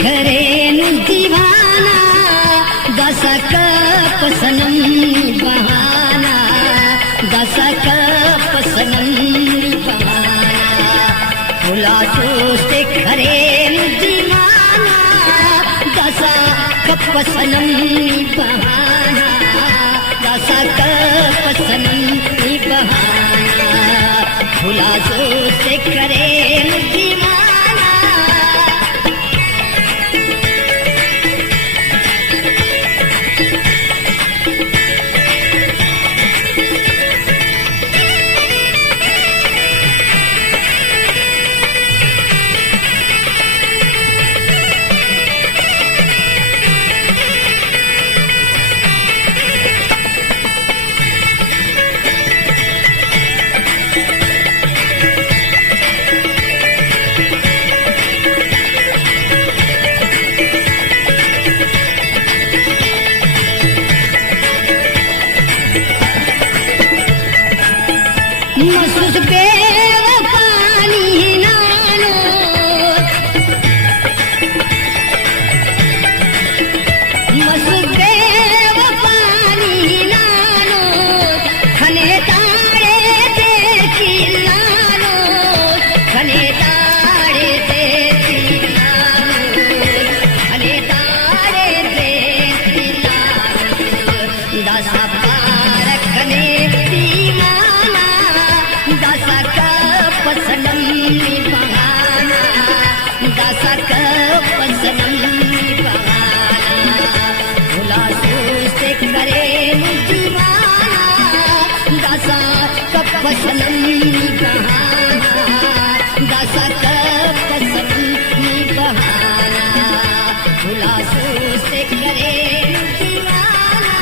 खरे दीवाना दशक पसनम बहाना दशक पसनम बहाना भुला सोचते खरे दीवाना दशक पसनम बहाना दशक पसनम बहाना भुला सोचते खरे दीवाना महसूस बेवफानी नानो महसूस बेवफानी नानो खने तारे देखी नानो खने तारे देखी नानो खने तारे देखी नानो दशा पार खने दीवाना दशक पसनम बहाना दशक पसनम बहाना भुला सोचते करे दीवाना दशक पसनम बहाना दशक पसनम बहाना भुला सोचते करे दीवाना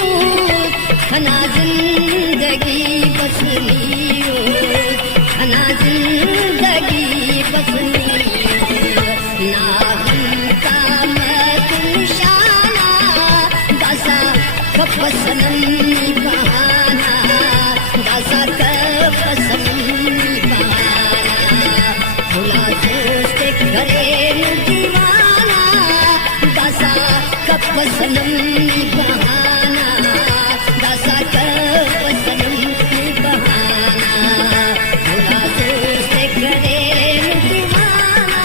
खना जिंदगी बसलियो खना जिंदगी बसलियो ना हमका मत निशाना दशा पसनम बहाना दशा पसनम बहाना भुला सोचते घरे दीवाना दशा पसनम बहाना दशक पसनम बहाना भुला सोचते घरे दीवाना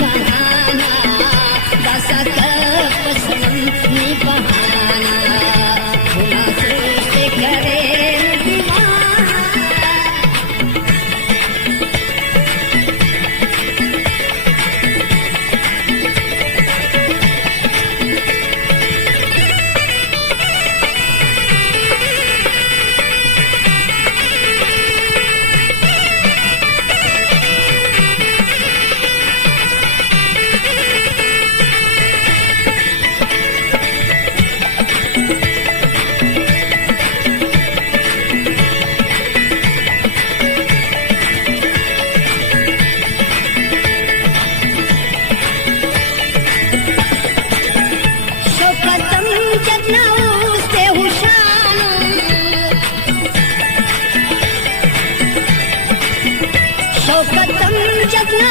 बहाना दासा कपसम नी बहाना भुला से करे दीवाना शौकतम जतना उससे हुशान शौकतम जतना